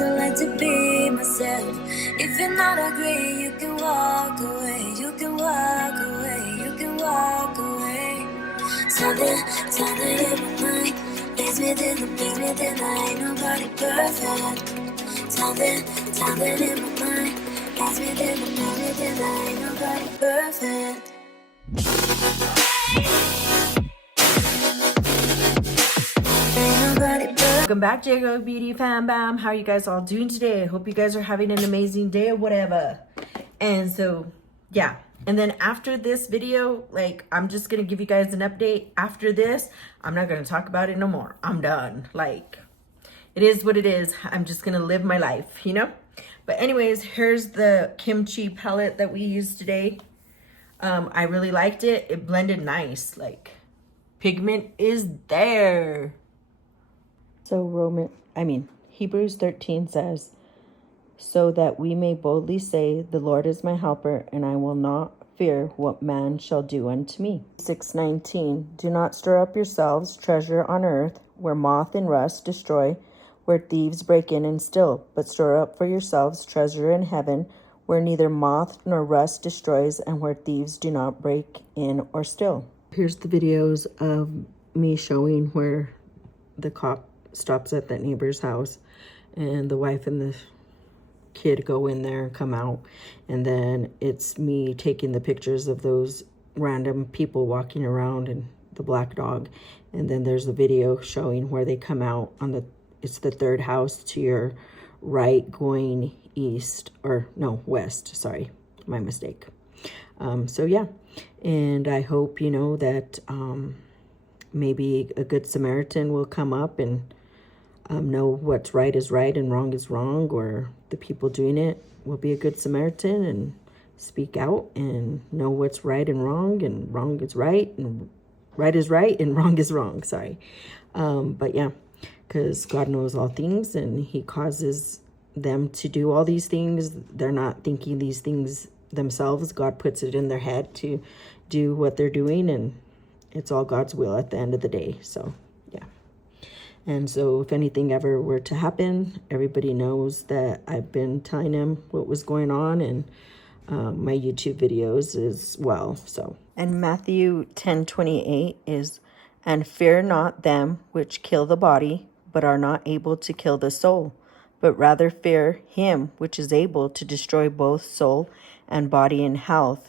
I like to be myself. If you're not agree, you can walk away. You can walk away. You can walk away. Something in my mind leads me to ain't nobody perfect. Something in my mind leads me to ain't nobody perfect. Welcome back, JgirlByooty FamBam. How are you guys all doing today? I hope you guys are having an amazing day or whatever. And so, yeah. And then after this video, like, I'm just going to give you guys an update. After this, I'm not going to talk about it no more. I'm done. Like, it is what it is. I'm just going to live my life, you know? But anyways, here's the Kimchi palette that we used today. I really liked it. It blended nice. Like, pigment is there. So Hebrews 13 says, so that we may boldly say, the Lord is my helper, and I will not fear what man shall do unto me. 6:19, do not stir up yourselves treasure on earth, where moth and rust destroy, where thieves break in and steal, but stir up for yourselves treasure in heaven, where neither moth nor rust destroys, and where thieves do not break in or steal. Here's the videos of me showing where the cop stops at that neighbor's house and the wife and the kid go in there and come out, and then it's me taking the pictures of those random people walking around and the black dog, and then there's the video showing where they come out on the, it's the third house to your right going east, or no, west, sorry, my mistake. So yeah, and I hope, you know, that maybe a good Samaritan will come up and know what's right is right and wrong is wrong, or the people doing it will be a good Samaritan and speak out and know what's right and wrong is right and right is right and wrong is wrong, sorry. But yeah, because God knows all things and he causes them to do all these things. They're not thinking these things themselves. God puts it in their head to do what they're doing, and it's all God's will at the end of the day. So yeah. And so if anything ever were to happen, everybody knows that I've been telling them what was going on, and my YouTube videos as well. So, and Matthew 10:28 is, and fear not them which kill the body, but are not able to kill the soul, but rather fear him which is able to destroy both soul and body in hell.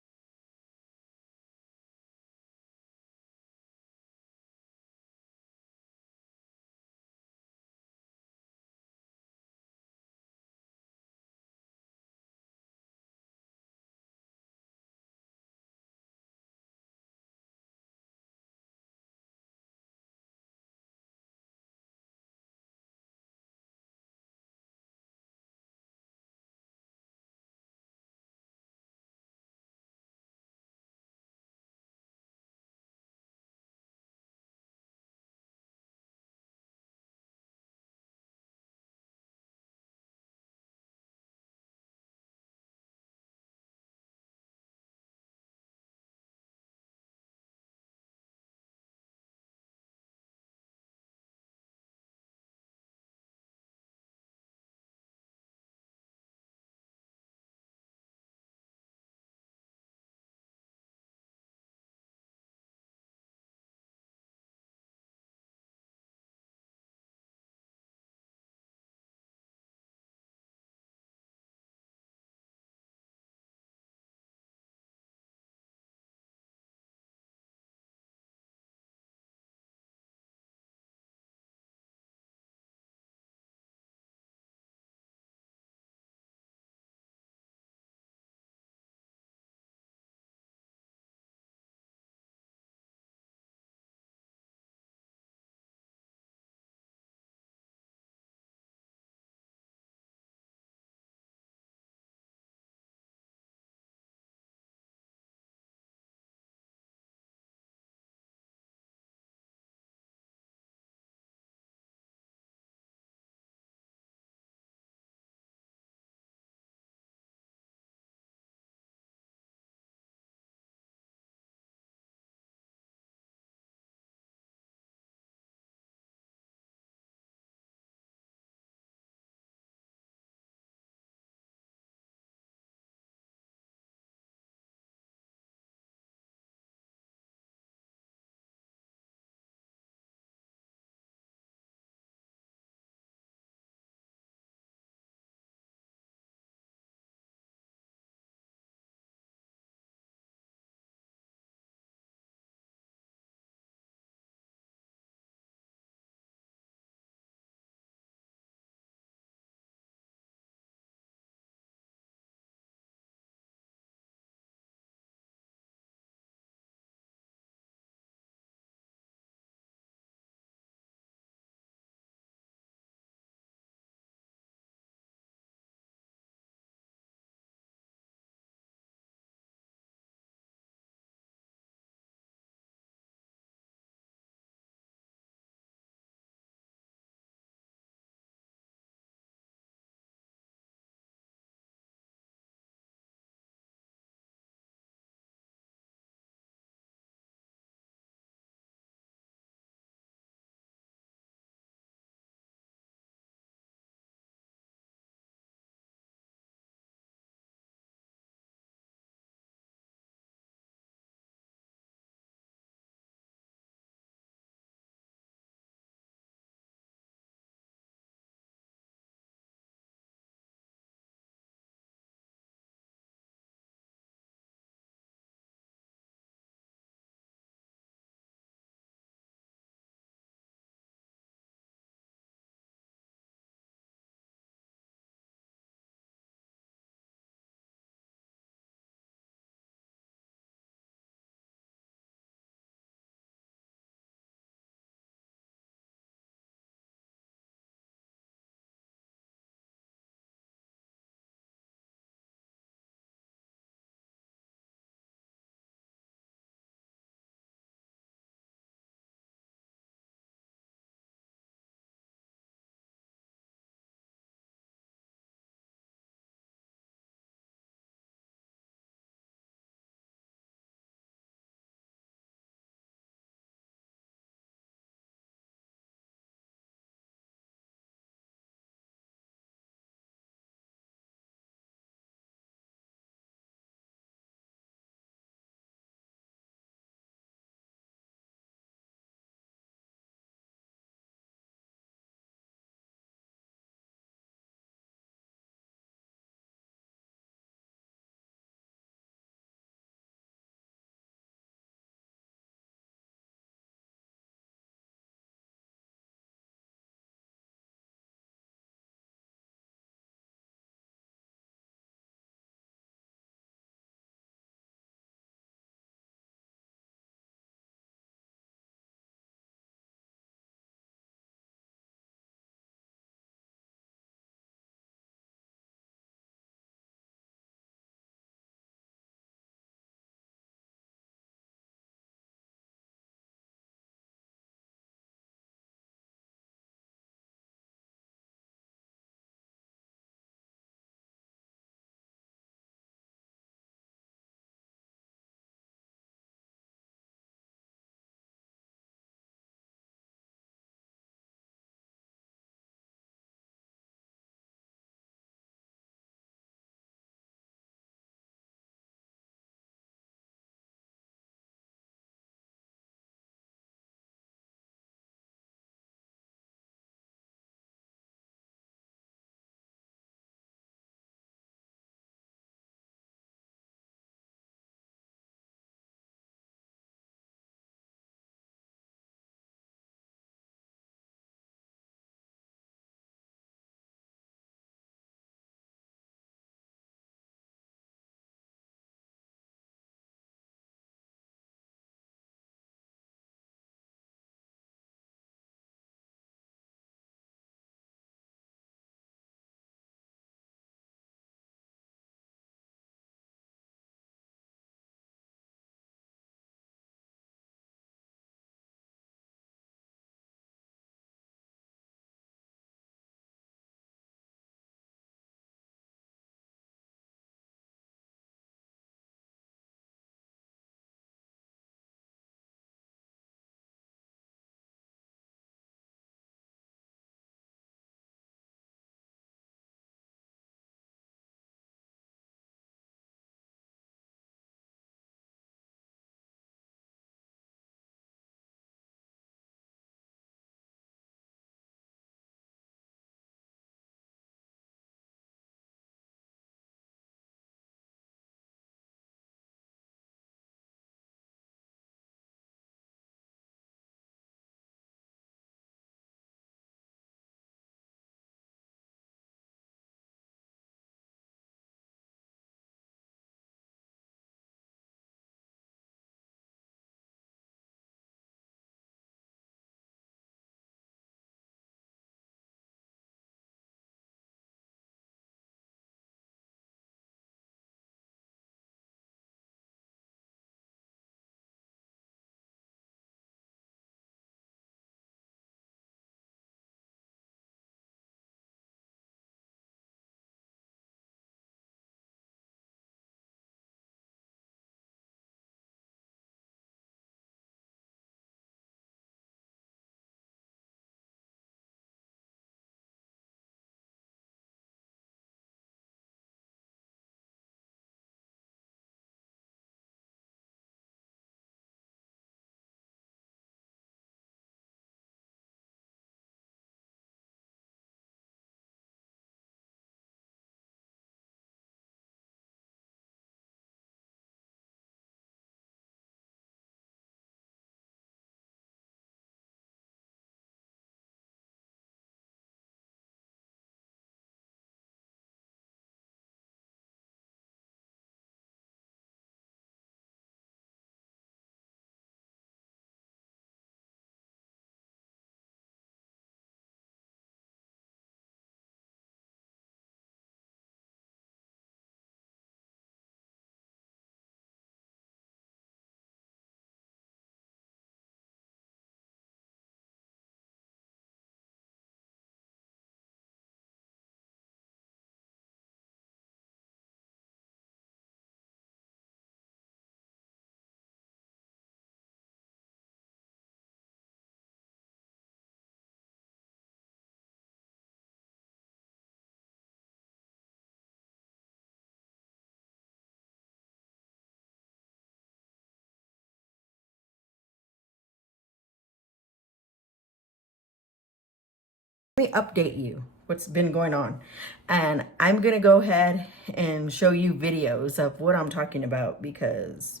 Let me update you what's been going on. And I'm going to go ahead and show you videos of what I'm talking about, because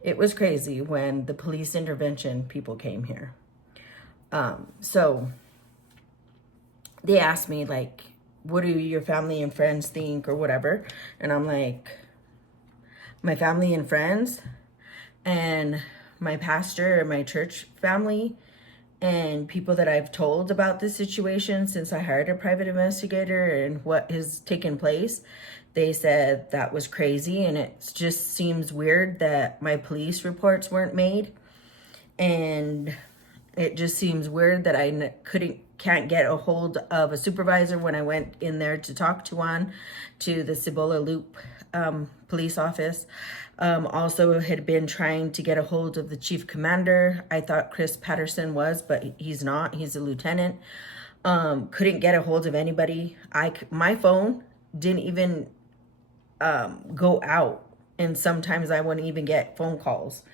it was crazy when the police intervention people came here. So they asked me, like, what do your family and friends think or whatever? And I'm like, my family and friends and my pastor and my church family and people that I've told about this situation since I hired a private investigator and what has taken place, they said that was crazy, and it just seems weird that my police reports weren't made. And it just seems weird that I can't get a hold of a supervisor when I went in there to talk to one, to the Cibola Loop police office. Also had been trying to get a hold of the chief commander. I thought Chris Patterson was, but he's not. He's a lieutenant. Couldn't get a hold of anybody. My phone didn't even go out, and sometimes I wouldn't even get phone calls.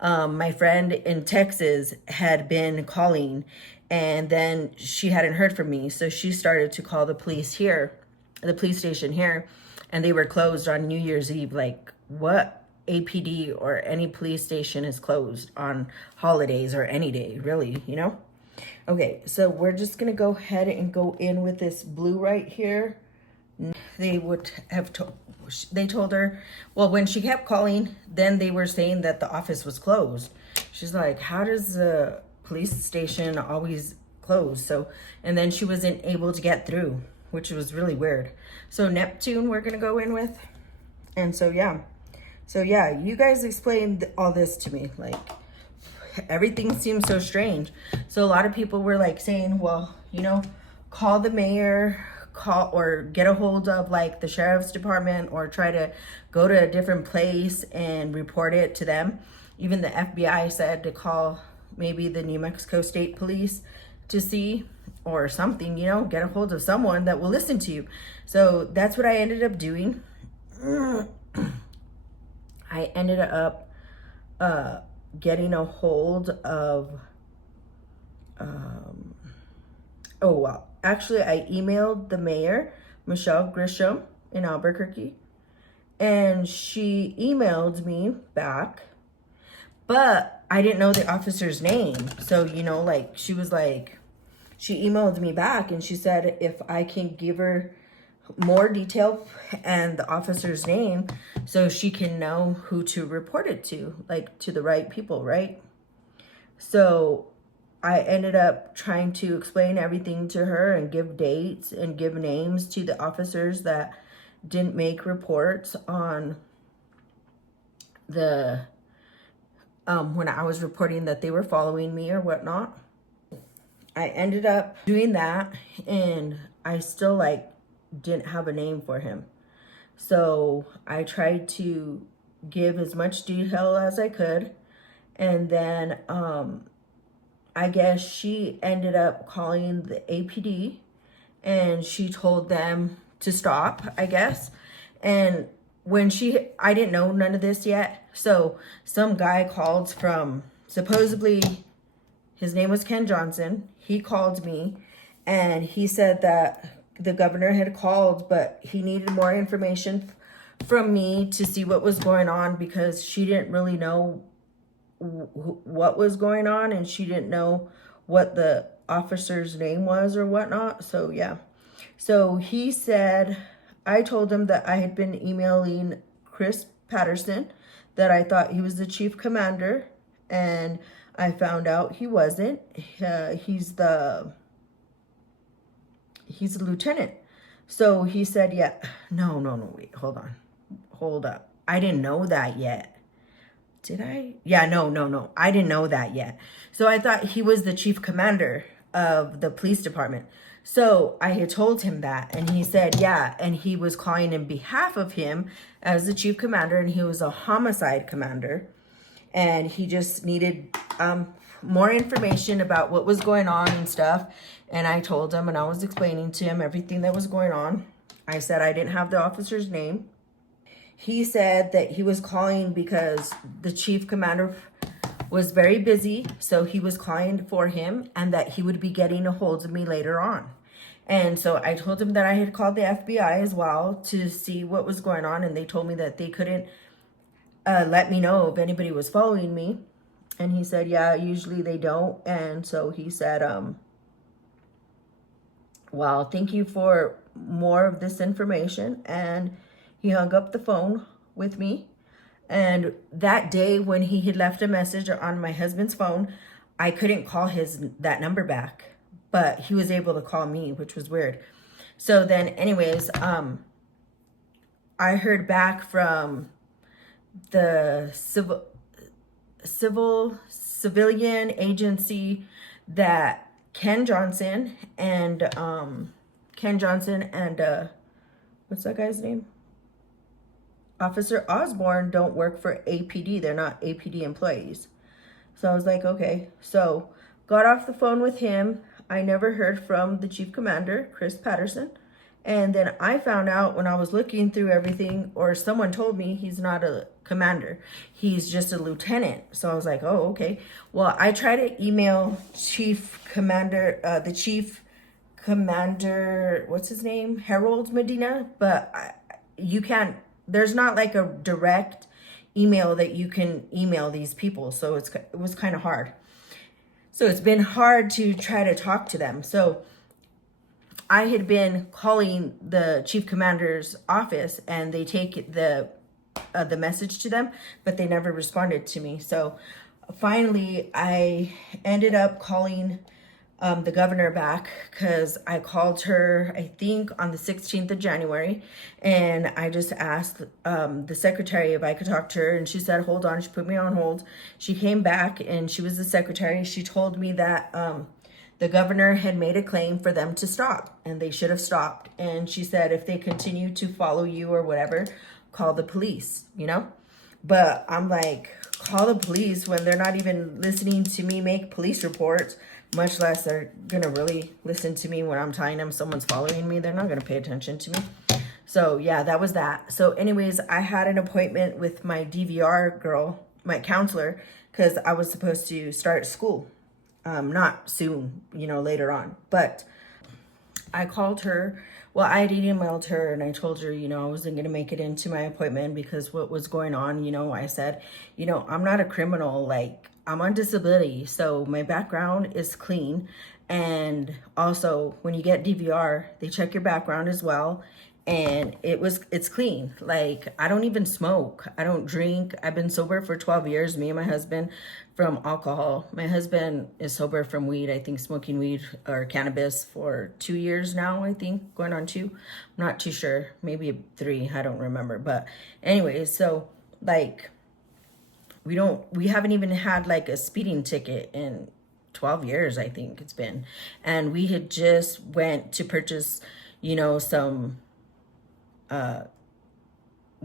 My friend in Texas had been calling, and then she hadn't heard from me, so she started to call the police here, the police station here, and they were closed on New Year's Eve. Like, what APD or any police station is closed on holidays or any day, really, you know? Okay, so we're just gonna go ahead and go in with this blue right here. They would have they told her, well, when she kept calling, then they were saying that the office was closed. She's like, how does the police station always close? So, and then she wasn't able to get through, which was really weird. So Neptune we're gonna go in with. And so yeah, you guys explained all this to me. Like, everything seems so strange. So a lot of people were like saying, well, you know, call the mayor, call or get a hold of like the sheriff's department, or try to go to a different place and report it to them. Even the FBI said to call maybe the New Mexico State Police to see, or something, you know, get a hold of someone that will listen to you. So that's what I ended up doing. I ended up getting a hold of actually I emailed the mayor, Michelle Grisham in Albuquerque, and she emailed me back, but I didn't know the officer's name. So, you know, like, she was like, she emailed me back and she said if I can give her more detail and the officer's name so she can know who to report it to, like to the right people, right? So I ended up trying to explain everything to her and give dates and give names to the officers that didn't make reports on the when I was reporting that they were following me or whatnot. I ended up doing that, and I still like didn't have a name for him. So I tried to give as much detail as I could, and then I guess she ended up calling the APD and she told them to stop, I guess. And when I didn't know none of this yet. So some guy called from, supposedly his name was Ken Johnson. He called me and he said that the governor had called, but he needed more information from me to see what was going on, because she didn't really know what was going on, and she didn't know what the officer's name was or whatnot. So yeah, so he said, I told him that I had been emailing Chris Patterson, that I thought he was the chief commander, and I found out he wasn't. He's a lieutenant. So he said, yeah, no, wait, hold up. I didn't know that yet. Did I? Yeah, no. I didn't know that yet. So I thought he was the chief commander of the police department. So I had told him that, and he said, yeah, and he was calling in behalf of him as the chief commander, and he was a homicide commander, and he just needed more information about what was going on and stuff. And I told him, and I was explaining to him everything that was going on. I said I didn't have the officer's name. He said that he was calling because the chief commander was very busy, so he was calling for him, and that he would be getting a hold of me later on. And so I told him that I had called the FBI as well to see what was going on. And they told me that they couldn't let me know if anybody was following me. And he said, yeah, usually they don't. And so he said, well, thank you for more of this information. And he hung up the phone with me. And that day when he had left a message on my husband's phone, I couldn't call that number back, but he was able to call me, which was weird. So then anyways, I heard back from the civilian agency that Ken Johnson and what's that guy's name? Officer Osborne don't work for APD. They're not APD employees. So I was like, okay. So got off the phone with him. I never heard from the chief commander, Chris Patterson. And then I found out when I was looking through everything, or someone told me he's not a commander. He's just a lieutenant. So I was like, oh, okay. Well, I tried to email the chief commander, what's his name? Harold Medina, but you can't, there's not like a direct email that you can email these people. So it was kind of hard. So it's been hard to try to talk to them. So I had been calling the chief commander's office and they take the message to them, but they never responded to me. So finally I ended up calling the governor back, because I called her, I think on the 16th of January, and I just asked the secretary if I could talk to her, and she said, hold on. She put me on hold. She came back and she was the secretary. She told me that the governor had made a claim for them to stop, and they should have stopped. And she said, if they continue to follow you or whatever, call the police, you know? But I'm like, call the police when they're not even listening to me make police reports, much less they're gonna really listen to me when I'm telling them someone's following me. They're not gonna pay attention to me. So yeah, that was that. So anyways, I had an appointment with my DVR girl, my counselor, because I was supposed to start school. Not soon, you know, later on. But I called her. Well, I had emailed her and I told her, you know, I wasn't going to make it into my appointment because what was going on, you know, I said, you know, I'm not a criminal. Like, I'm on disability. So my background is clean. And also when you get DVR, they check your background as well. And it's clean. Like, I don't even smoke. I don't drink. I've been sober for 12 years, me and my husband, from alcohol. My husband is sober from weed. I think smoking weed or cannabis for 2 years now, I think, going on 2. I'm not too sure. Maybe 3. I don't remember. But anyways, so like, we haven't even had like a speeding ticket in 12 years, I think it's been. And we had just went to purchase, you know, some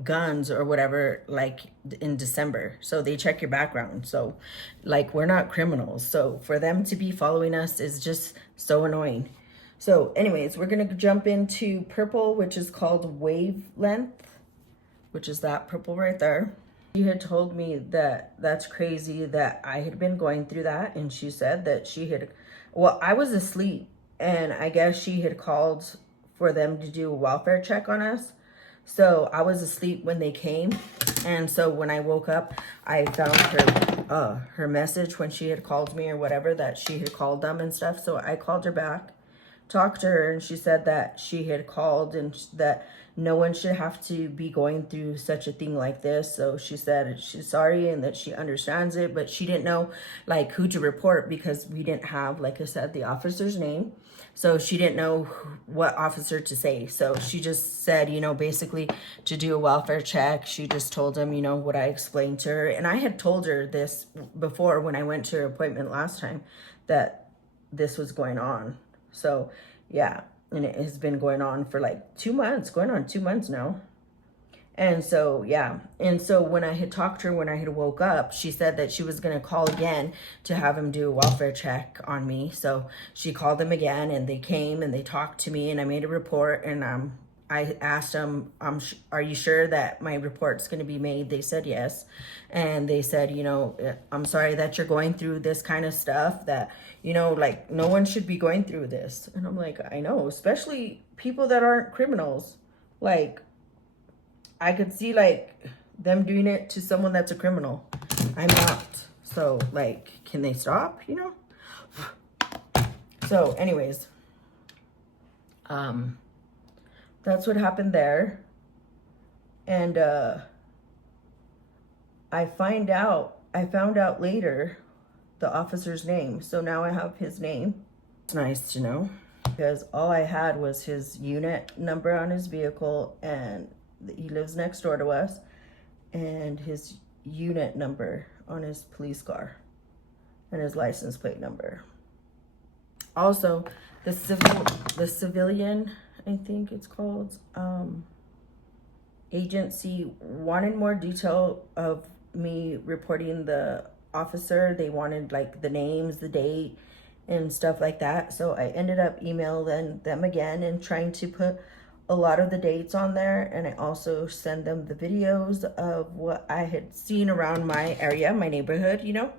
guns or whatever, like in December. So they check your background. So like, we're not criminals. So for them to be following us is just so annoying. So anyways, we're going to jump into purple, which is called Wavelength, which is that purple right there. She had told me that that's crazy that I had been going through that. And she said that she had, well, I was asleep and I guess she had called for them to do a welfare check on us. So I was asleep when they came. And so when I woke up, I found her message when she had called me or whatever, that she had called them and stuff. So I called her back, talked to her, and she said that she had called and that no one should have to be going through such a thing like this. So she said she's sorry and that she understands it, but she didn't know like who to report because we didn't have, like I said, the officer's name. So she didn't know what officer to say. So she just said, you know, basically to do a welfare check. She just told him, you know, what I explained to her. And I had told her this before when I went to her appointment last time, that this was going on. So yeah, and it has been going on for like 2 months, going on 2 months now. And so, yeah. And so when I had talked to her, when I had woke up, she said that she was going to call again to have him do a welfare check on me. So she called them again and they came and they talked to me and I made a report and I asked them, are you sure that my report's going to be made? They said yes. And they said, you know, I'm sorry that you're going through this kind of stuff, that, you know, like, no one should be going through this. And I'm like, I know, especially people that aren't criminals. Like, I could see, like, them doing it to someone that's a criminal. I'm not. So, like, can they stop, you know? So, anyways, that's what happened there. And I found out later the officer's name. So now I have his name. It's nice to know, because all I had was his unit number on his vehicle, and he lives next door to us, and his unit number on his police car and his license plate number. Also, the civilian, I think it's called, agency wanted more detail of me reporting the officer. They wanted like the names, the date, and stuff like that. So I ended up emailing them again and trying to put a lot of the dates on there. And I also send them the videos of what I had seen around my area, my neighborhood, you know?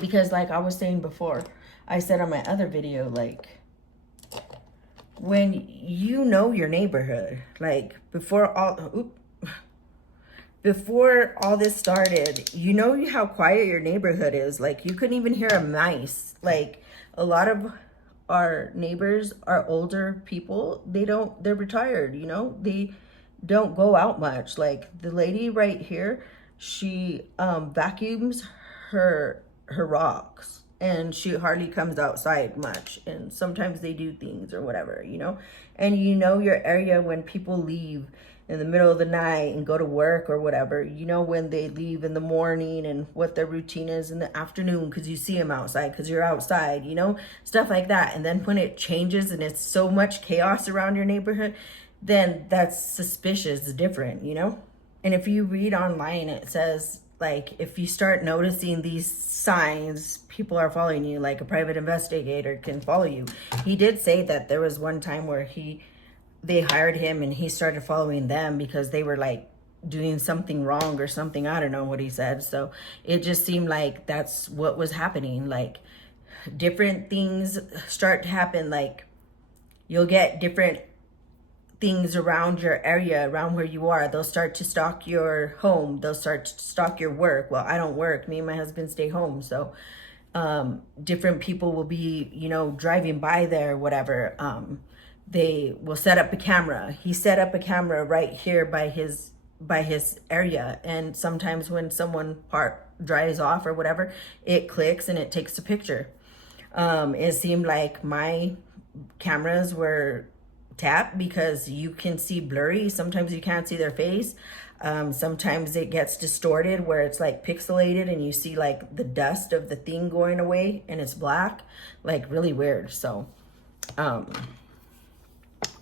Because like I was saying before, I said on my other video, like, when you know your neighborhood, like before all this started, you know how quiet your neighborhood is. Like, you couldn't even hear a mice. Like, a lot of our neighbors are older people. They're retired, you know? They don't go out much. Like, the lady right here, she vacuums her rocks, and she hardly comes outside much. And sometimes they do things or whatever, you know? And you know your area when people leave in the middle of the night and go to work or whatever. You know when they leave in the morning and what their routine is in the afternoon, because you see them outside because you're outside, you know? Stuff like that. And then when it changes and it's so much chaos around your neighborhood, then that's suspicious, different, you know? And if you read online, it says, like, if you start noticing these signs, people are following you, like a private investigator can follow you. He did say that there was one time where they hired him and he started following them because they were like doing something wrong or something. I don't know what he said. So it just seemed like that's what was happening. Like, different things start to happen. Like, you'll get different things around your area, around where you are. They'll start to stalk your home. They'll start to stalk your work. Well, I don't work. Me and my husband stay home. So different people will be, you know, driving by there, whatever. They will set up a camera. He set up a camera right here by his area. And sometimes when someone drives off or whatever, it clicks and it takes a picture. It seemed like my cameras were tapped because you can see blurry. Sometimes you can't see their face. Sometimes it gets distorted where it's like pixelated and you see like the dust of the thing going away and it's black, like really weird. So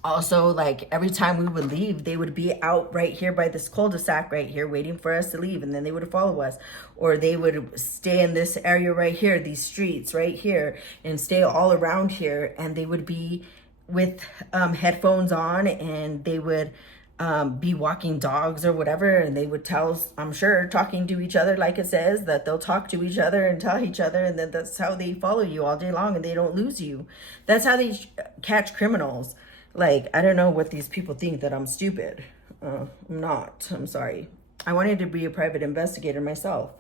also, like, every time we would leave, they would be out right here by this cul-de-sac right here waiting for us to leave, and then they would follow us. Or they would stay in this area right here, these streets right here, and stay all around here, and they would be with headphones on, and they would be walking dogs or whatever, and they would tell, I'm sure, talking to each other, like it says, that they'll talk to each other and tell each other, and then that's how they follow you all day long, and they don't lose you. That's how they catch criminals. Like, I don't know what these people think, that I'm stupid. I'm not. I'm sorry. I wanted to be a private investigator myself.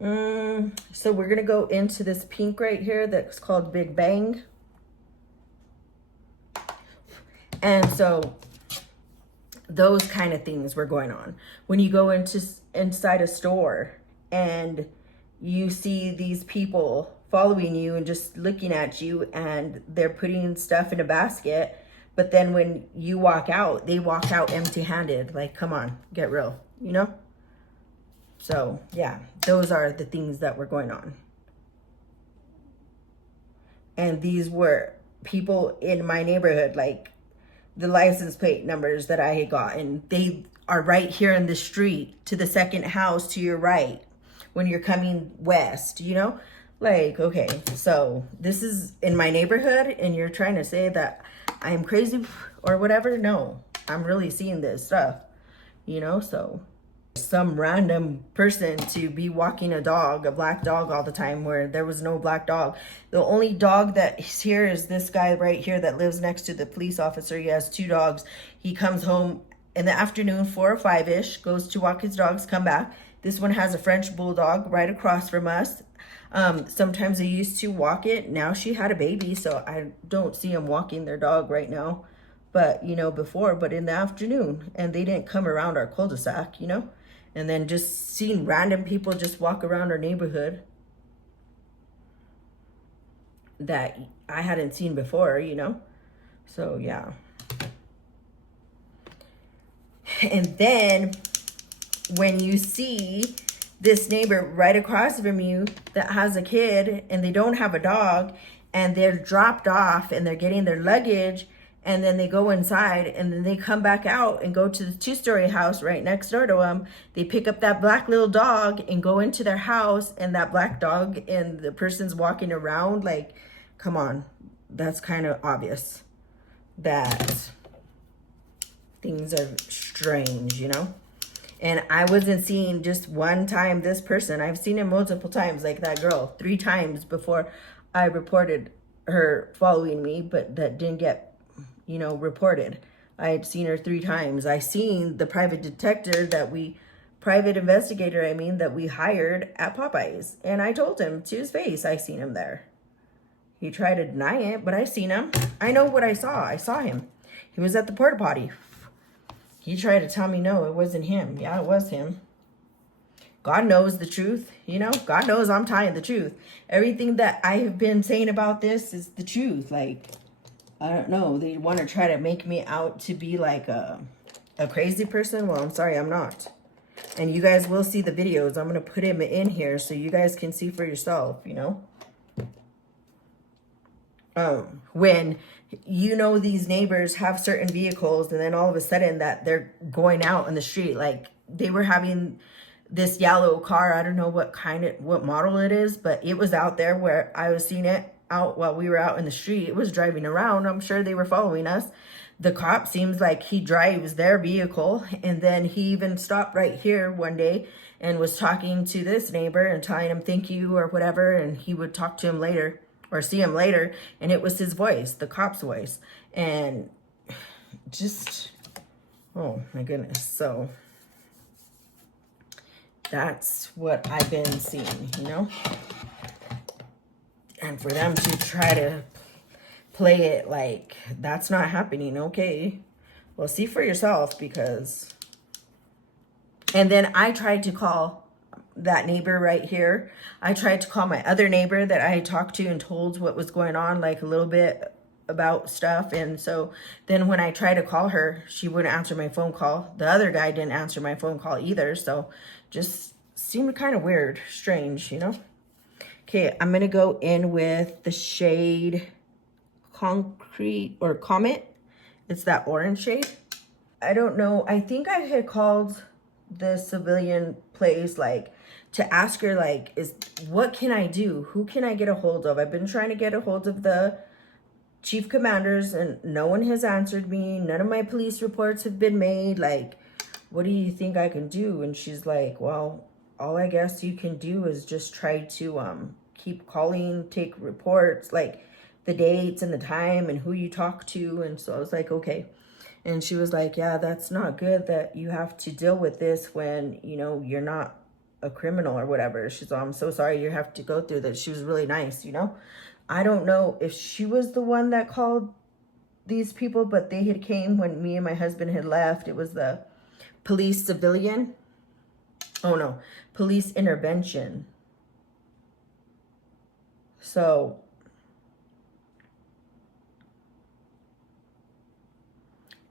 So we're going to go into this pink right here that's called Big Bang. And so those kind of things were going on. When you go inside a store and you see these people following you and just looking at you, and they're putting stuff in a basket, but then when you walk out, they walk out empty-handed. Like, come on, get real, you know? So yeah, those are the things that were going on. And these were people in my neighborhood, like the license plate numbers that I had gotten, they are right here in the street to the second house to your right when you're coming west, you know? Like, okay, so this is in my neighborhood and you're trying to say that I'm crazy or whatever? No, I'm really seeing this stuff, you know? So some random person to be walking a dog, a black dog all the time where there was no black dog. The only dog that is here is this guy right here that lives next to the police officer. He has 2 dogs. He comes home in the afternoon, 4 or 5-ish, goes to walk his dogs, come back. This one has a French bulldog right across from us. Sometimes they used to walk it. Now she had a baby, so I don't see them walking their dog right now. But, you know, before, but in the afternoon. And they didn't come around our cul-de-sac, you know. And then just seeing random people just walk around our neighborhood that I hadn't seen before, you know. So, yeah. And then when you see this neighbor right across from you that has a kid and they don't have a dog and they're dropped off and they're getting their luggage and then they go inside and then they come back out and go to the 2-story house right next door to them. They pick up that black little dog and go into their house and that black dog and the person's walking around. Like, come on, that's kind of obvious that things are strange, you know? And I wasn't seeing just one time this person. I've seen him multiple times, like that girl, 3 times before I reported her following me, but that didn't get, you know, reported. I had seen her 3 times. I seen the private investigator that we hired at Popeyes. And I told him to his face, I seen him there. He tried to deny it, but I seen him. I know what I saw. I saw him. He was at the porta potty. He tried to tell me, no, it wasn't him. Yeah, it was him. God knows the truth, you know? God knows I'm telling the truth. Everything that I have been saying about this is the truth. Like, I don't know. They want to try to make me out to be like a crazy person. Well, I'm sorry, I'm not. And you guys will see the videos. I'm going to put him in here so you guys can see for yourself, you know? When you know these neighbors have certain vehicles and then all of a sudden that they're going out in the street, like they were having this yellow car. I don't know what model it is, but it was out there where I was seeing it out while we were out in the street. It was driving around. I'm sure they were following us. The cop seems like he drives their vehicle, and then he even stopped right here one day and was talking to this neighbor and telling him thank you or whatever, and he would talk to him later or see him later, and it was his voice, the cop's voice. And just, oh my goodness. So that's what I've been seeing, you know? And for them to try to play it like that's not happening, okay? Well, see for yourself, because... And then I tried to call that neighbor right here. I tried to call my other neighbor that I had talked to and told what was going on, like a little bit about stuff. And so then when I tried to call her, she wouldn't answer my phone call. The other guy didn't answer my phone call either. So just seemed kind of weird, strange, you know? Okay, I'm gonna go in with the shade Concrete or Comet. It's that orange shade. I don't know. I think I had called the civilian place, like, to ask her, like, what can I do? Who can I get a hold of? I've been trying to get a hold of the chief commanders and no one has answered me. None of my police reports have been made. Like, what do you think I can do? And she's like, well, all I guess you can do is just try to keep calling, take reports, like the dates and the time and who you talk to. And so I was like, okay. And she was like, yeah, that's not good that you have to deal with this when, you know, you're not a criminal or whatever. She's like, I'm so sorry you have to go through this. She was really nice, you know. I don't know if she was the one that called these people, but they had came when me and my husband had left. It was the police civilian. Oh no, police intervention. So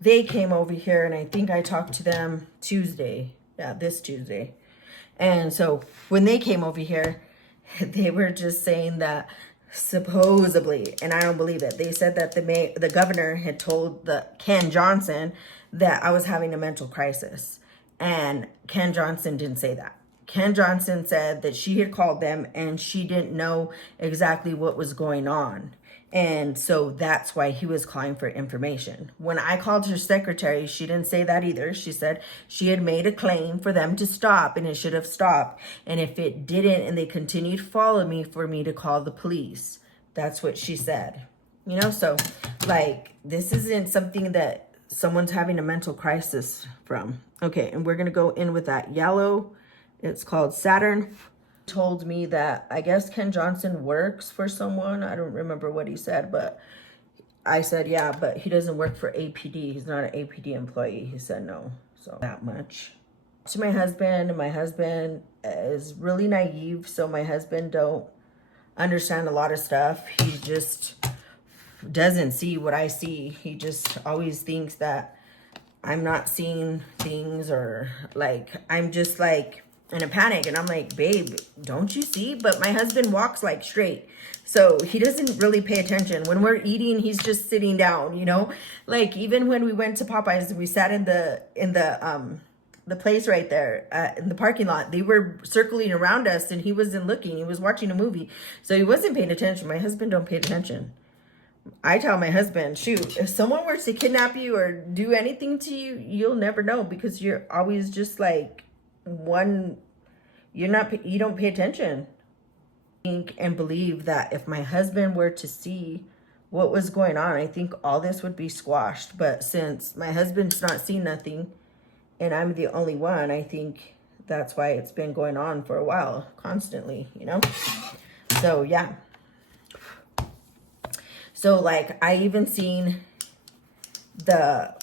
they came over here, and I think I talked to them Tuesday. Yeah, this Tuesday. And so when they came over here, they were just saying that supposedly, and I don't believe it, they said that the governor had told the Ken Johnson that I was having a mental crisis. And Ken Johnson didn't say that. Ken Johnson said that she had called them and she didn't know exactly what was going on. And so that's why he was calling for information. When I called her secretary, she didn't say that either. She said she had made a claim for them to stop and it should have stopped. And if it didn't and they continued to follow me, for me to call the police. That's what she said. You know, so like this isn't something that someone's having a mental crisis from. Okay, and we're going to go in with that yellow. It's called Saturn. Told me that I guess Ken Johnson works for someone. I don't remember what he said, but I said, yeah, but he doesn't work for APD. He's not an APD employee. He said no. So that much. To my husband is really naive. So my husband don't understand a lot of stuff. He just doesn't see what I see. He just always thinks that I'm not seeing things, or like I'm just like in a panic, and I'm like, babe, don't you see? But my husband walks like straight, so he doesn't really pay attention. When we're eating, he's just sitting down, you know. Like even when we went to Popeyes, we sat in the place right there in the parking lot. They were circling around us and he wasn't looking. He was watching a movie, so he wasn't paying attention. My husband don't pay attention. I tell my husband, shoot, if someone were to kidnap you or do anything to you, you'll never know, because you're always just like you don't pay attention. I think and believe that if my husband were to see what was going on, I think all this would be squashed. But since my husband's not seeing nothing and I'm the only one, I think that's why it's been going on for a while, constantly, you know? So yeah. So like I even seen those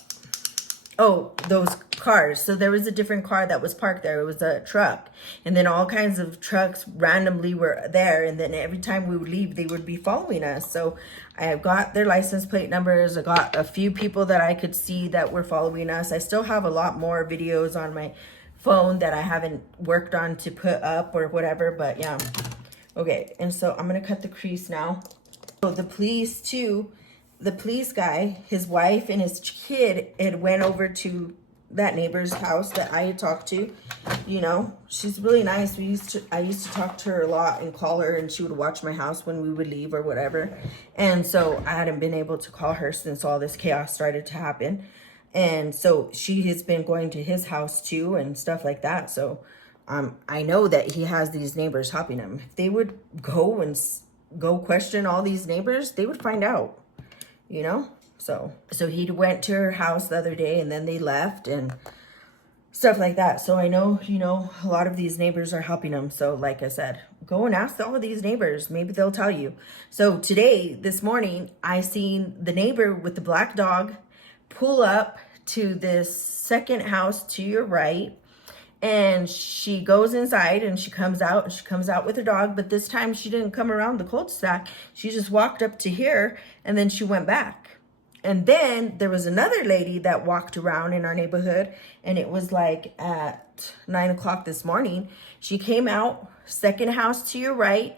cars. So there was a different car that was parked there. It was a truck. And then all kinds of trucks randomly were there. And then every time we would leave, they would be following us. So I got their license plate numbers. I got a few people that I could see that were following us. I still have a lot more videos on my phone that I haven't worked on to put up or whatever. But yeah. Okay. And so I'm going to cut the crease now. So the police too, the police guy, his wife and his kid had went over to that neighbor's house that I had talked to. You know, she's really nice. I used to talk to her a lot and call her, and she would watch my house when we would leave or whatever. And so I hadn't been able to call her since all this chaos started to happen. And so she has been going to his house too and stuff like that. So I know that he has these neighbors helping him. If they would go question all these neighbors, they would find out, you know. So he went to her house the other day and then they left and stuff like that. So I know, you know, a lot of these neighbors are helping him. So like I said, go and ask all of these neighbors. Maybe they'll tell you. So this morning, I seen the neighbor with the black dog pull up to this second house to your right. And she goes inside and she comes out with her dog. But this time she didn't come around the cul-de-sac. She just walked up to here and then she went back. And then there was another lady that walked around in our neighborhood, and it was like at 9 o'clock this morning. She came out, second house to your right,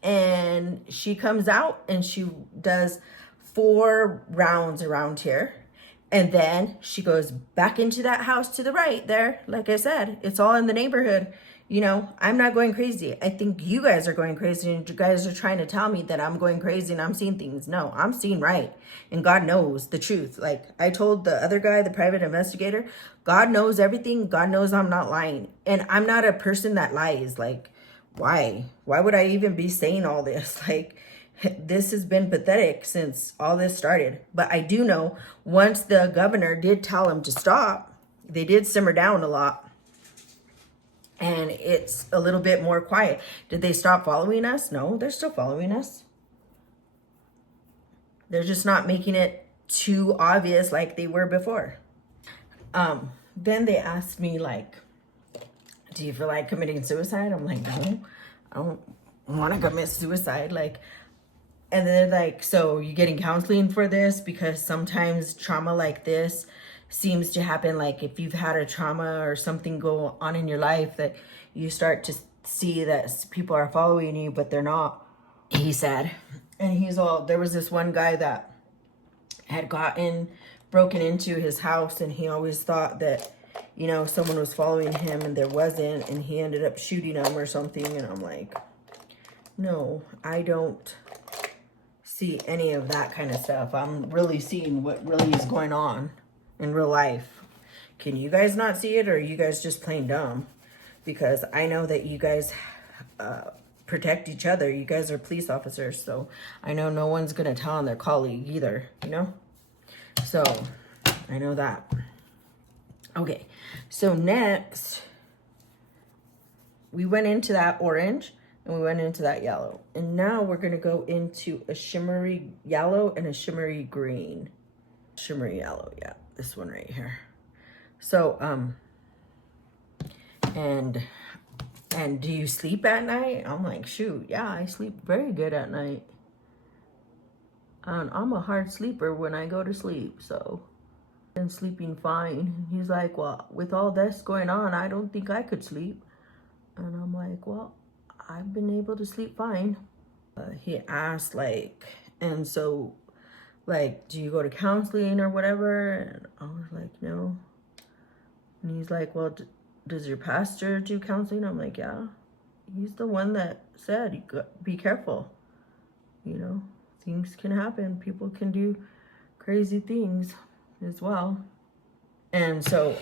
and she comes out and she does 4 rounds around here. And then she goes back into that house to the right there. Like I said, it's all in the neighborhood. You know, I'm not going crazy. I think you guys are going crazy, and you guys are trying to tell me that I'm going crazy and I'm seeing things. No, I'm seeing right. And God knows the truth. Like I told the other guy, the private investigator, God knows everything. God knows I'm not lying. And I'm not a person that lies. Like, why? Why would I even be saying all this? Like, this has been pathetic since all this started. But I do know once the governor did tell him to stop, they did simmer down a lot. And it's a little bit more quiet. Did they stop following us? No, they're still following us. They're just not making it too obvious like they were before. Then they asked me, like, do you feel like committing suicide? I'm like, no, I don't want to commit suicide. Like, and then they're like, so you're getting counseling for this? Because sometimes trauma like this seems to happen, like if you've had a trauma or something go on in your life, that you start to see that people are following you, but they're not, he said. And he's all, there was this one guy that had broken into his house, and he always thought that you know, someone was following him and there wasn't, and he ended up shooting him or something. And I'm like, no, I don't see any of that kind of stuff. I'm really seeing what really is going on in real life. Can you guys not see it, or are you guys just plain dumb? Because I know that you guys protect each other. You guys are police officers, so I know no one's gonna tell on their colleague either, you know? So I know that. Okay, so next we went into that orange and we went into that yellow, and now we're gonna go into a shimmery yellow and a shimmery green. Shimmery yellow, yeah, this one right here. So and do you sleep at night? I'm like, shoot, yeah, I sleep very good at night. And I'm a hard sleeper when I go to sleep, so I'm sleeping fine. He's like, well, with all this going on, I don't think I could sleep. And I'm like, well, I've been able to sleep fine. He asked, like, and so, like, do you go to counseling or whatever? And I was like, no. And he's like, well, does your pastor do counseling? I'm like, yeah. He's the one that said, be careful. You know, things can happen. People can do crazy things as well. And so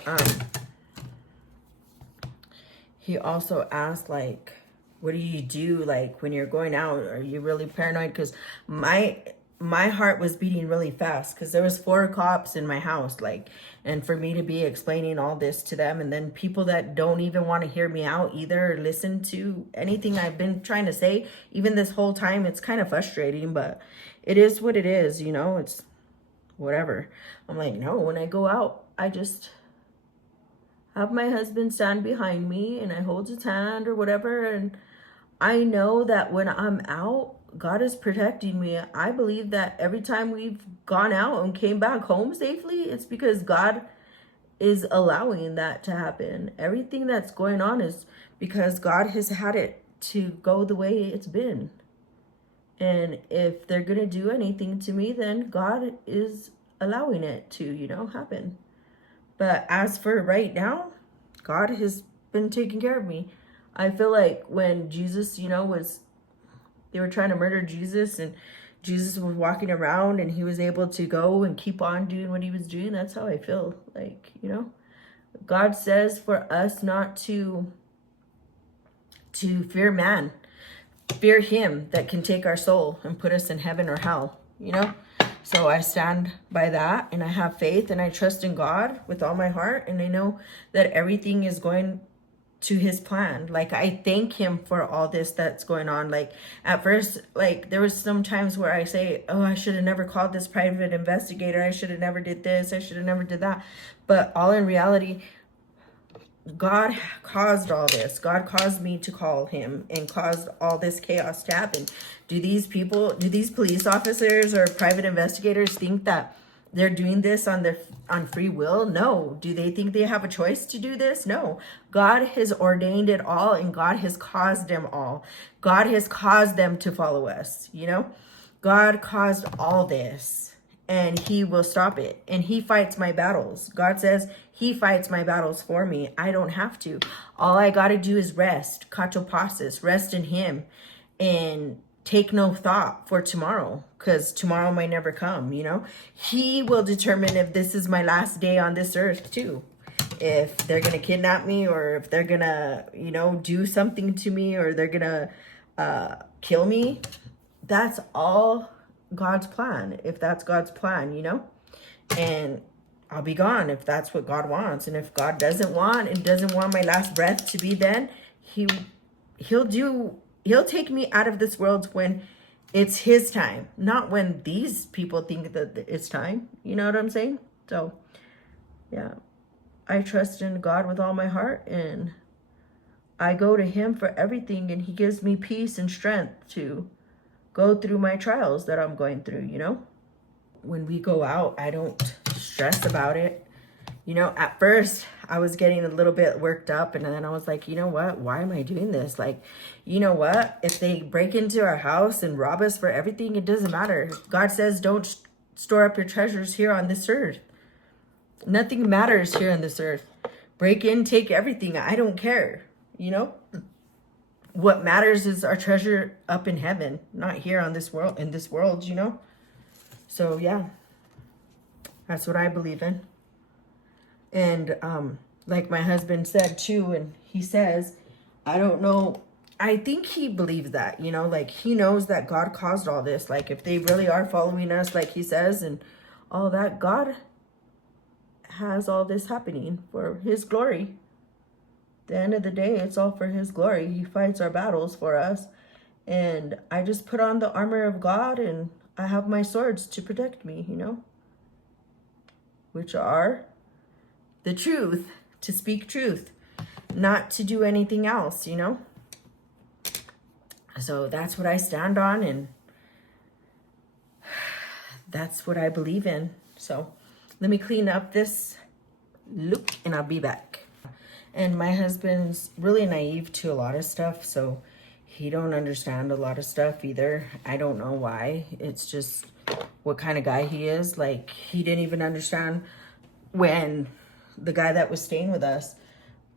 he also asked, like, what do you do, like, when you're going out? Are you really paranoid? Because my heart was beating really fast because there was 4 cops in my house, like, and for me to be explaining all this to them, and then people that don't even want to hear me out either or listen to anything I've been trying to say, even this whole time, it's kind of frustrating, but it is what it is, you know, it's whatever. I'm like, no, when I go out, I just have my husband stand behind me and I hold his hand or whatever, and I know that when I'm out, God is protecting me. I believe that every time we've gone out and came back home safely, it's because God is allowing that to happen. Everything that's going on is because God has had it to go the way it's been. And if they're going to do anything to me, then God is allowing it to, you know, happen. But as for right now, God has been taking care of me. I feel like when Jesus, you know, they were trying to murder Jesus, and Jesus was walking around and he was able to go and keep on doing what he was doing. That's how I feel. Like, you know, God says for us not to fear man, fear him that can take our soul and put us in heaven or hell, you know? So I stand by that, and I have faith, and I trust in God with all my heart, and I know that everything is going to his plan. Like, I thank him for all this that's going on. Like, at first, like, there was some times where I say, oh, I should have never called this private investigator, I should have never did this, I should have never did that. But all in reality, God caused all this. God caused me to call him and caused all this chaos to happen. Do these police officers or private investigators think that they're doing this on free will? No. Do they think they have a choice to do this? No. God has ordained it all, and God has caused them all. God has caused them to follow us, you know? God caused all this, and he will stop it, and he fights my battles. God says he fights my battles for me. I don't have to. All I got to do is rest, katopasis, rest in him, and take no thought for tomorrow, because tomorrow might never come, you know? He will determine if this is my last day on this earth too. If they're going to kidnap me, or if they're going to, you know, do something to me, or they're going to kill me. That's all God's plan, if that's God's plan, you know? And I'll be gone if that's what God wants. And if God doesn't want my last breath to be then, he'll take me out of this world when it's his time, not when these people think that it's time. You know what I'm saying? So, yeah, I trust in God with all my heart, and I go to him for everything, and he gives me peace and strength to go through my trials that I'm going through, you know? When we go out, I don't stress about it. You know, at first I was getting a little bit worked up, and then I was like, you know what? Why am I doing this? Like, you know what? If they break into our house and rob us for everything, it doesn't matter. God says don't store up your treasures here on this earth. Nothing matters here on this earth. break in, take everything. I don't care, you know? What matters is our treasure up in heaven, not here on this world, in this world, you know? So yeah, that's what I believe in. And like my husband said too, and he says, I don't know, I think he believes that, you know, like he knows that God caused all this. Like if they really are following us, like he says, and all that, God has all this happening for his glory. At the end of the day, it's all for his glory. He fights our battles for us. And I just put on the armor of God, and I have my swords to protect me, you know, which are the truth, to speak truth, not to do anything else, you know. So that's what I stand on, and that's what I believe in. So let me clean up this look and I'll be back. And my husband's really naive to a lot of stuff, so he don't understand a lot of stuff either. I don't know why. It's just what kind of guy he is. Like, he didn't even understand when the guy that was staying with us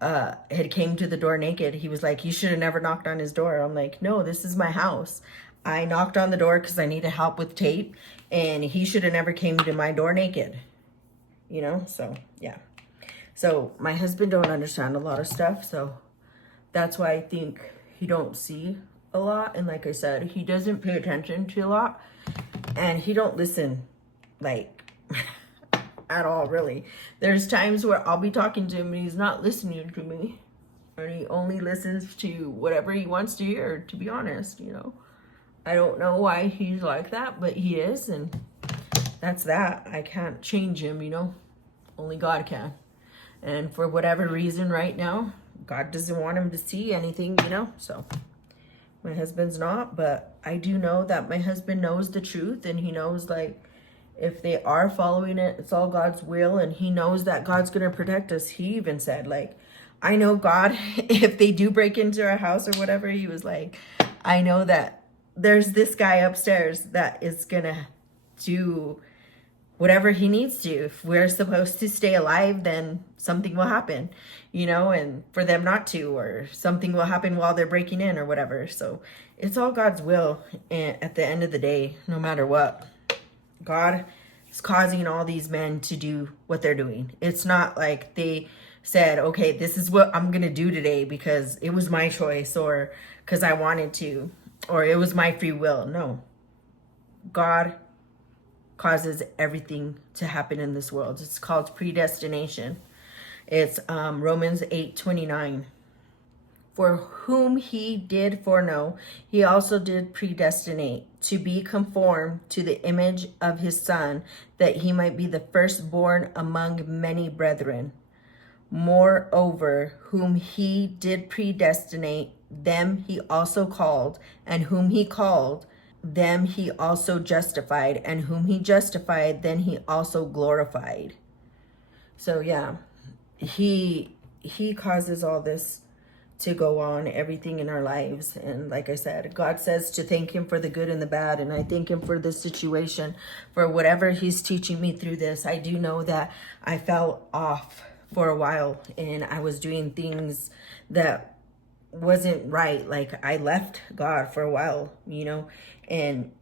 had came to the door naked. He was like, you should have never knocked on his door. I'm like, no, this is my house. I knocked on the door because I needed help with tape, and he should have never came to my door naked, you know? So yeah. So my husband don't understand a lot of stuff, so that's why I think he don't see a lot. And like I said, he doesn't pay attention to a lot, and he don't listen, like, at all, really. There's times where I'll be talking to him and he's not listening to me, and he only listens to whatever he wants to hear, to be honest, you know. I don't know why he's like that, but he is, and that's that. I can't change him, you know. Only God can. And for whatever reason right now, God doesn't want him to see anything, you know. So my husband's not, but I do know that my husband knows the truth, and he knows, like, if they are following it, it's all God's will, and he knows that God's going to protect us. He even said, like, I know God, if they do break into our house or whatever, he was like, I know that there's this guy upstairs that is going to do whatever he needs to. If we're supposed to stay alive, then something will happen, you know, and for them not to, or something will happen while they're breaking in or whatever. So it's all God's will. And at the end of the day, no matter what, God is causing all these men to do what they're doing. It's not like they said, okay, this is what I'm going to do today because it was my choice, or because I wanted to, or it was my free will. No. God causes everything to happen in this world. It's called predestination. It's Romans 8:29. For whom he did foreknow, he also did predestinate to be conformed to the image of his Son, that he might be the firstborn among many brethren. Moreover, whom he did predestinate, them he also called, and whom he called, them he also justified, and whom he justified, then he also glorified. So yeah, he causes all this to go on, everything in our lives. And like I said, God says to thank him for the good and the bad, and I thank him for this situation, for whatever he's teaching me through this. I do know that I fell off for a while, and I was doing things that wasn't right. Like, I left God for a while, you know, and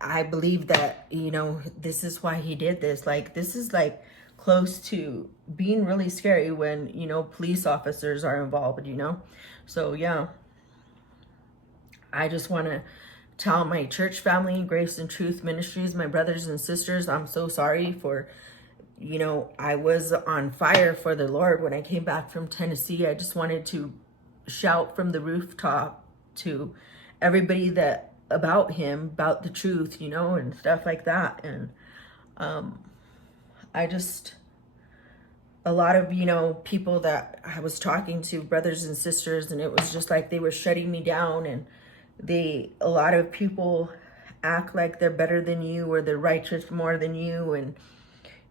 I believe that, you know, this is why he did this. Like, this is like close to being really scary when, you know, police officers are involved, you know. So yeah, I just want to tell my church family, Grace and Truth Ministries, my brothers and sisters, I'm so sorry for, you know, I was on fire for the Lord when I came back from Tennessee. I just wanted to shout from the rooftop to everybody that about him, about the truth, you know, and stuff like that. And I just, a lot of, you know, people that I was talking to, brothers and sisters, and it was just like they were shutting me down. And a lot of people act like they're better than you, or they're righteous more than you, and,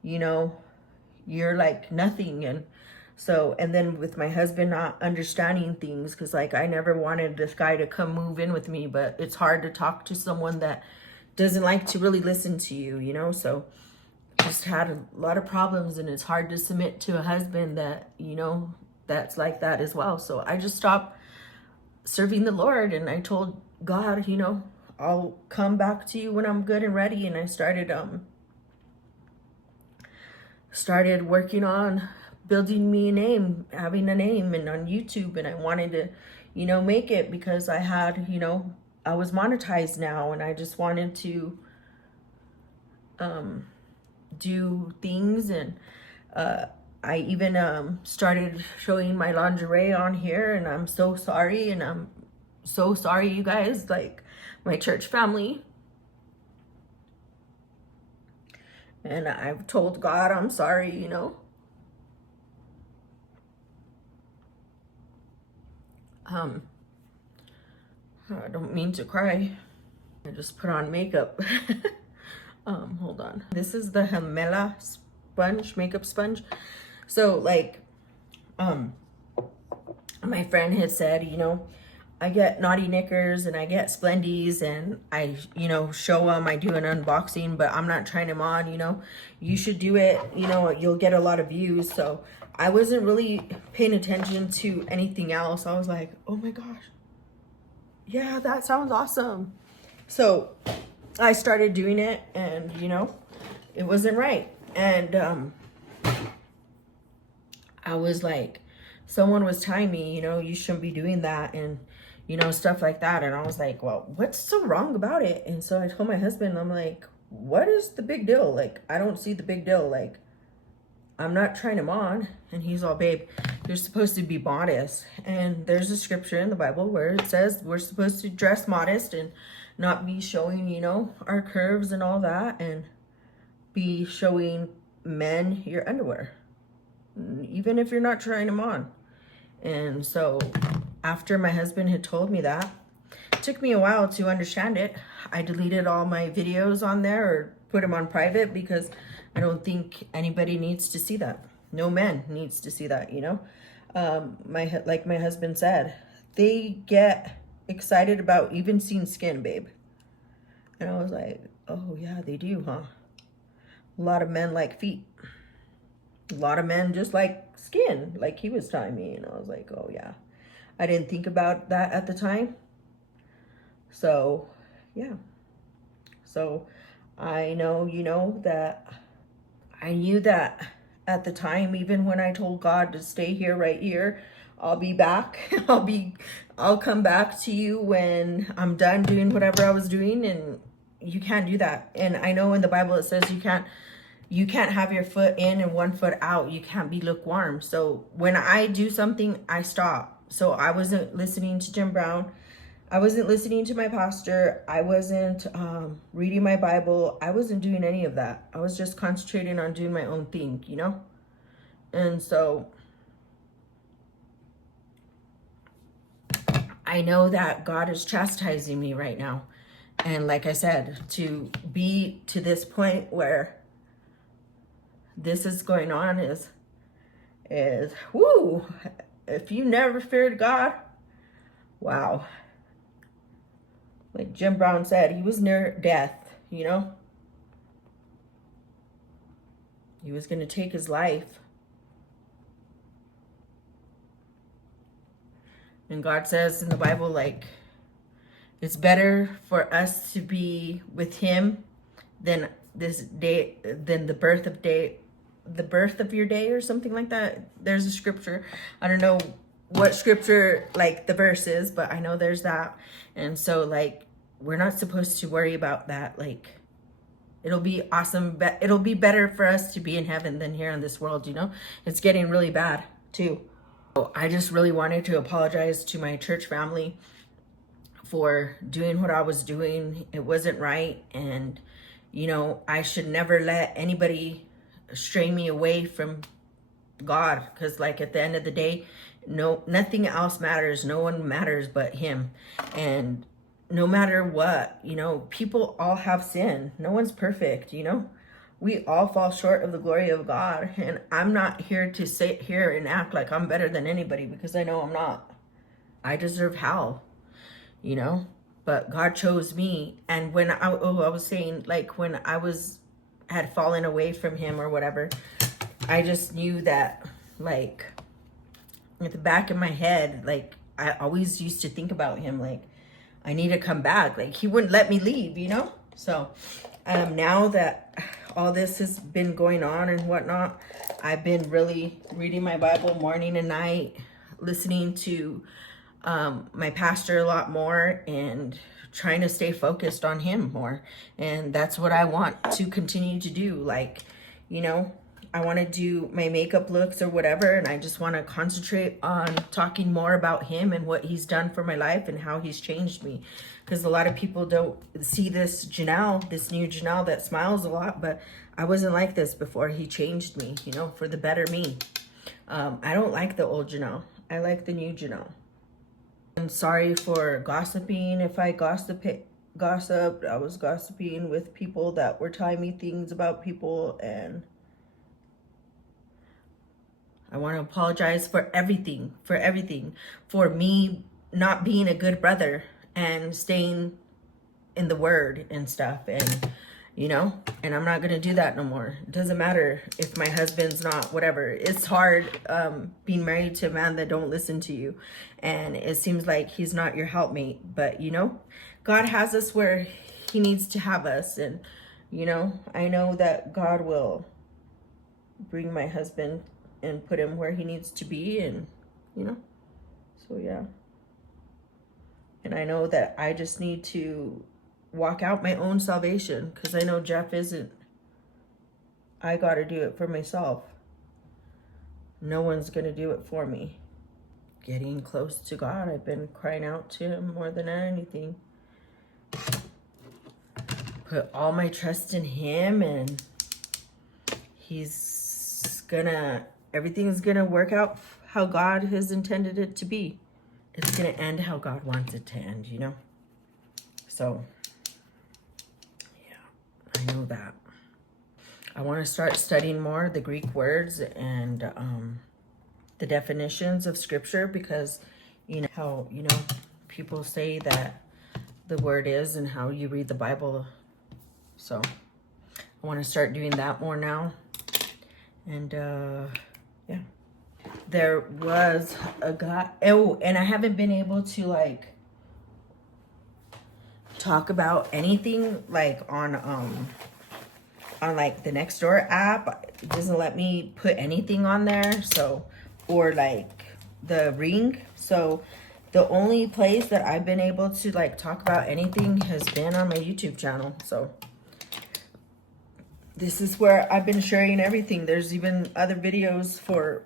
you know, you're like nothing. And so, and then with my husband not understanding things, because like I never wanted this guy to come move in with me, but it's hard to talk to someone that doesn't like to really listen to you, you know. So just had a lot of problems, and it's hard to submit to a husband that, you know, that's like that as well. So I just stopped serving the Lord, and I told God, you know, I'll come back to you when I'm good and ready. And I started working on building me a name, having a name, and on YouTube. And I wanted to, you know, make it because I had, you know, I was monetized now, and I just wanted to do things. And I even started showing my lingerie on here, and I'm so sorry. And I'm so sorry, you guys, like my church family. And I've told God I'm sorry, you know. I don't mean to cry. I just put on makeup. Hold on. This is the Hamela sponge, makeup sponge. So like, my friend had said, you know, I get naughty knickers and I get splendies, and I, you know, show them, I do an unboxing, but I'm not trying them on, you know. You should do it, you know, you'll get a lot of views. So I wasn't really paying attention to anything else. I was like, oh my gosh, yeah, that sounds awesome. So I started doing it, and, you know, it wasn't right. And I was like, someone was telling me, you know, you shouldn't be doing that, and, you know, stuff like that. And I was like, well, what's so wrong about it? And so I told my husband, I'm like, what is the big deal? Like, I don't see the big deal. Like, I'm not trying him on. And he's all, babe, you're supposed to be modest. And there's a scripture in the Bible where it says we're supposed to dress modest and not be showing, you know, our curves and all that, and be showing men your underwear, even if you're not trying them on. And so after my husband had told me that, it took me a while to understand it. I deleted all my videos on there, or put them on private, because I don't think anybody needs to see that. No man needs to see that, you know. Like my husband said, they get excited about even seeing skin, babe. And I was like, oh yeah, they do, huh? A lot of men like feet. A lot of men just like skin, like he was telling me. And I was like, oh yeah. I didn't think about that at the time. So yeah. So I know, you know, that I knew that at the time, even when I told God to stay here, right here, I'll be back. I'll come back to you when I'm done doing whatever I was doing. And you can't do that. And I know in the Bible it says you can't have your foot in and one foot out. You can't be lukewarm. So when I do something, I stop. So I wasn't listening to Jim Brown. I wasn't listening to my pastor. I wasn't reading my Bible. I wasn't doing any of that. I was just concentrating on doing my own thing, you know? And so I know that God is chastising me right now. And like I said, to be to this point where this is going on is whoo, if you never feared God, wow. Like Jim Brown said, he was near death, you know. He was going to take his life. And God says in the Bible, like, it's better for us to be with him than this day, than the birth of your day, or something like that. There's a scripture. I don't know what scripture, like, the verse is, but I know there's that. And so, like, we're not supposed to worry about that. Like, it'll be awesome, but it'll be better for us to be in heaven than here in this world, you know. It's getting really bad too. So I just really wanted to apologize to my church family for doing what I was doing. It wasn't right. And, you know, I should never let anybody stray me away from God, because, like, at the end of the day, nothing else matters. No one matters but him. And no matter what, you know, people all have sin. No one's perfect, you know. We all fall short of the glory of God. And I'm not here to sit here and act like I'm better than anybody, because I know I'm not. I deserve hell, you know. But God chose me. And when I was saying, like, when I had fallen away from him or whatever, I just knew that, like, at the back of my head, like, I always used to think about him, like, I need to come back. Like, he wouldn't let me leave, you know? So, now that all this has been going on and whatnot, I've been really reading my Bible morning and night, listening to my pastor a lot more, and trying to stay focused on him more. And that's what I want to continue to do. Like, you know, I want to do my makeup looks or whatever, and I just want to concentrate on talking more about him and what he's done for my life and how he's changed me. Because a lot of people don't see this Janelle, this new Janelle that smiles a lot, but I wasn't like this before. He changed me, you know, for the better me. I don't like the old Janelle. I like the new Janelle. I'm sorry for gossiping. If I gossiped, I was gossiping with people that were telling me things about people, and I want to apologize for everything, for me not being a good brother and staying in the word and stuff, and, you know, and I'm not going to do that no more. It doesn't matter if my husband's not, whatever. It's hard being married to a man that don't listen to you, and it seems like he's not your helpmate, but, you know, God has us where he needs to have us, and, you know, I know that God will bring my husband and put him where he needs to be, and, you know, so yeah. And I know that I just need to walk out my own salvation, because I know Jeff isn't. I got to do it for myself. No one's going to do it for me. Getting close to God, I've been crying out to him more than anything. Put all my trust in him, and everything's gonna work out how God has intended it to be. It's gonna end how God wants it to end, you know? So, yeah, I know that. I want to start studying more the Greek words and the definitions of scripture, because, you know, how, you know, people say that the word is and how you read the Bible. So, I want to start doing that more now. And, yeah. There was a guy, oh, and I haven't been able to, like, talk about anything, like, on like the Nextdoor app. It doesn't let me put anything on there, so, or like the Ring. So the only place that I've been able to, like, talk about anything has been on my YouTube channel. So this is where I've been sharing everything. There's even other videos for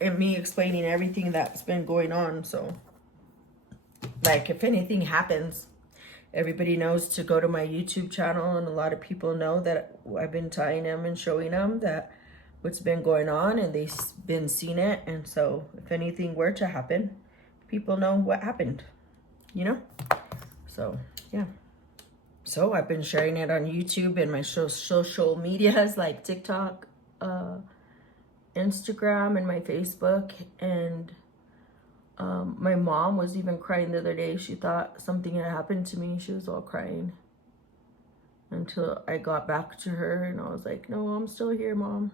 me explaining everything that's been going on. So, like, if anything happens, everybody knows to go to my YouTube channel, and a lot of people know that I've been telling them and showing them that what's been going on, and they've been seeing it. And so if anything were to happen, people know what happened, you know? So, yeah. So I've been sharing it on YouTube and my social medias like TikTok, Instagram, and my Facebook. And my mom was even crying the other day. She thought something had happened to me. She was all crying until I got back to her, and I was like, no, I'm still here, Mom.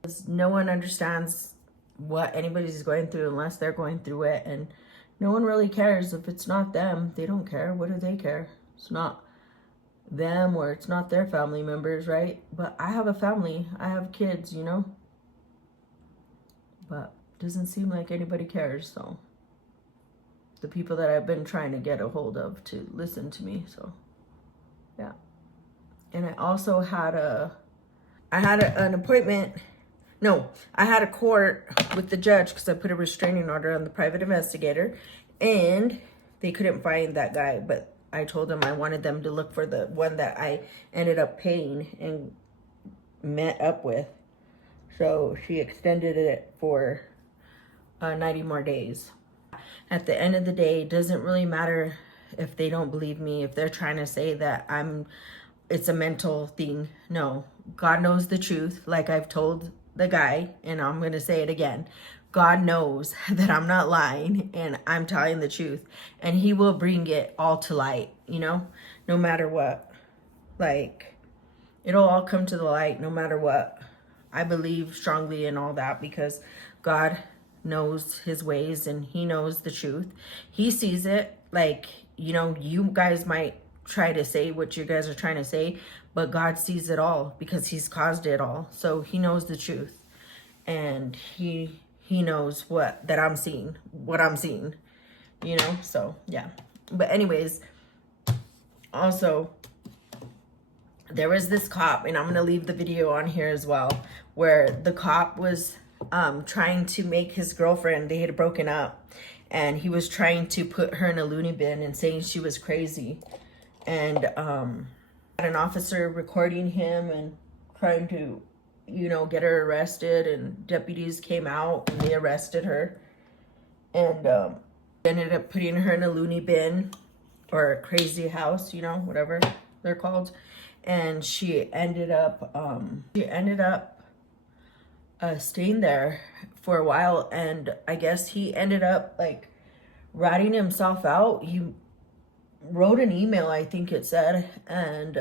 Because no one understands what anybody's going through unless they're going through it, and no one really cares. If it's not them, they don't care. What do they care? It's not them, or it's not their family members, right? But I have a family. I have kids, you know? But doesn't seem like anybody cares. So the people that I've been trying to get a hold of to listen to me. So yeah. And I also had an appointment. No, I had a court with the judge because I put a restraining order on the private investigator, and they couldn't find that guy. But I told them I wanted them to look for the one that I ended up paying and met up with. So she extended it for 90 more days. At the end of the day, it doesn't really matter if they don't believe me, if they're trying to say that it's a mental thing. No, God knows the truth. Like I've told the guy, and I'm going to say it again. God knows that I'm not lying and I'm telling the truth, and he will bring it all to light, you know, no matter what. Like, it'll all come to the light no matter what. I believe strongly in all that because God knows his ways and he knows the truth. He sees it. Like, you know, you guys might try to say what you guys are trying to say, but God sees it all because he's caused it all. So he knows the truth, and he knows what I'm seeing, you know? So yeah. But anyways, also there was this cop, and I'm gonna leave the video on here as well, where the cop was trying to make his girlfriend, they had broken up, and he was trying to put her in a loony bin and saying she was crazy. And had an officer recording him and trying to, you know, get her arrested, and deputies came out and they arrested her, and ended up putting her in a loony bin or a crazy house, you know, whatever they're called. And she ended up staying there for a while, and I guess he ended up like ratting himself out. He wrote an email, I think it said, and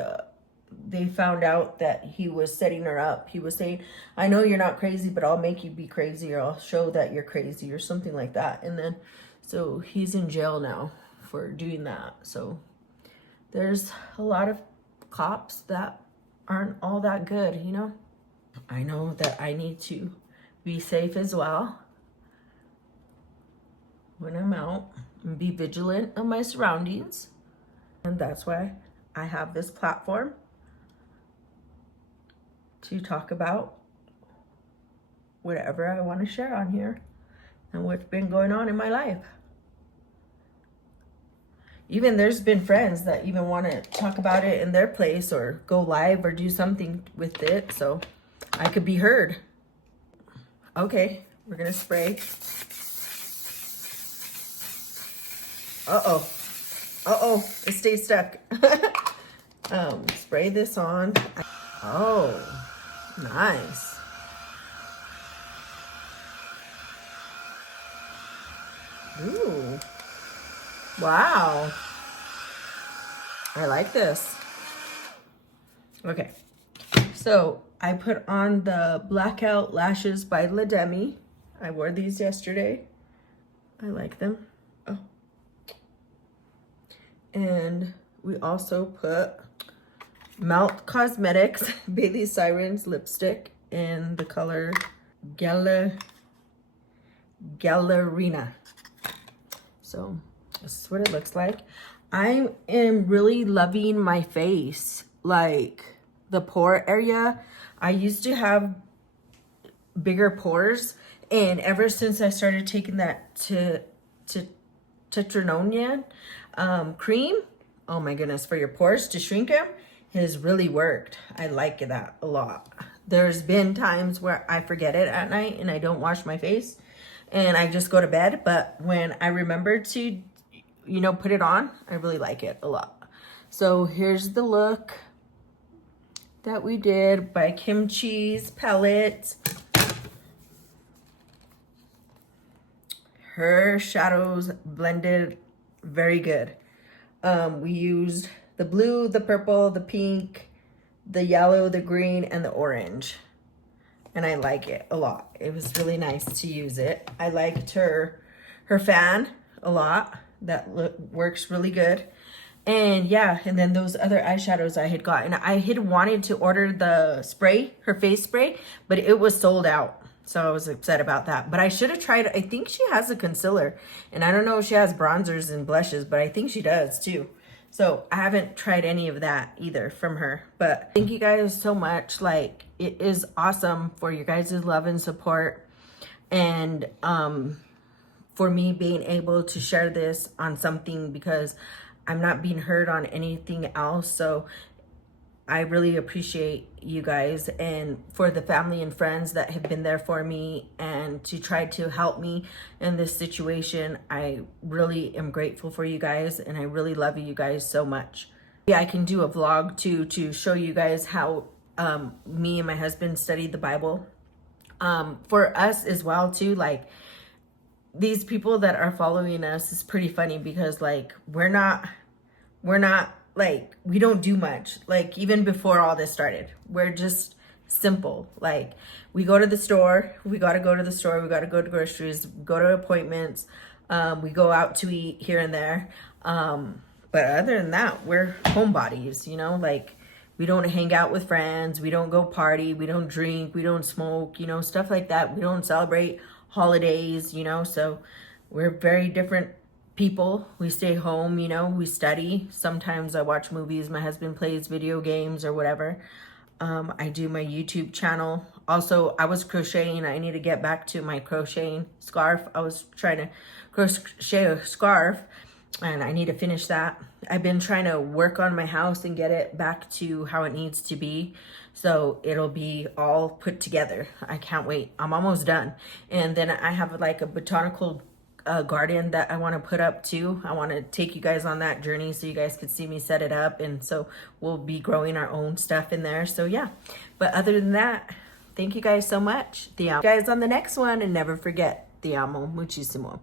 they found out that he was setting her up. He was saying, I know you're not crazy, but I'll make you be crazy, or I'll show that you're crazy, or something like that. And then so he's in jail now for doing that. So there's a lot of cops that aren't all that good, you know. I know that I need to be safe as well when I'm out, and be vigilant of my surroundings. And that's why I have this platform to talk about whatever I want to share on here and what's been going on in my life. Even there's been friends that even want to talk about it in their place or go live or do something with it so I could be heard. Okay, we're gonna spray. Uh-oh, it stayed stuck. Spray this on. Oh, nice. Ooh, wow. I like this. Okay, so I put on the Blackout Lashes by Lademi. I wore these yesterday. I like them. Oh. And we also put Melt Cosmetics Bailey Sirens lipstick in the color Gallerina. So this is what it looks like. I am really loving my face, like the pore area. I used to have bigger pores, and ever since I started taking that tatchaprimer cream, oh my goodness, for your pores to shrink them, has really worked. I like that a lot. There's been times where I forget it at night and I don't wash my face and I just go to bed, but when I remember to, you know, put it on, I really like it a lot. So here's the look that we did by Kimchi's palette. Her shadows blended very good. We used the blue, the purple, the pink, the yellow, the green, and the orange. And I like it a lot. It was really nice to use it. I liked her fan a lot. That works really good. And yeah, and then those other eyeshadows I had gotten. I had wanted to order the spray, her face spray, but it was sold out. So I was upset about that. But I should have tried, I think she has a concealer. And I don't know if she has bronzers and blushes, but I think she does too. So I haven't tried any of that either from her. But thank you guys so much. Like, it is awesome for your guys' love and support. And for me being able to share this on something, because I'm not being heard on anything else. So I really appreciate you guys, and for the family and friends that have been there for me and to try to help me in this situation. I really am grateful for you guys, and I really love you guys so much. Yeah, I can do a vlog too to show you guys how me and my husband studied the Bible. For us as well too, like, these people that are following us is pretty funny because, like, we're not like, we don't do much. Like, even before all this started, we're just simple. Like, we go to the store, we got to go to the store, we got to go to groceries, go to appointments, we go out to eat here and there. But other than that, we're homebodies, you know, like, we don't hang out with friends, we don't go party, we don't drink, we don't smoke, you know, stuff like that. We don't celebrate holidays, you know, so we're very different people. We stay home, you know, we study. Sometimes I watch movies, my husband plays video games or whatever. I do my YouTube channel. Also, I was crocheting. I need to get back to my crocheting scarf. I was trying to crochet a scarf and I need to finish that. I've been trying to work on my house and get it back to how it needs to be. So it'll be all put together. I can't wait. I'm almost done. And then I have like a botanical garden that I want to put up too. I want to take you guys on that journey so you guys could see me set it up, and so we'll be growing our own stuff in there. So yeah, but other than that, thank you guys so much. Te amo. Guys on the next one, and never forget, Te Amo Muchisimo.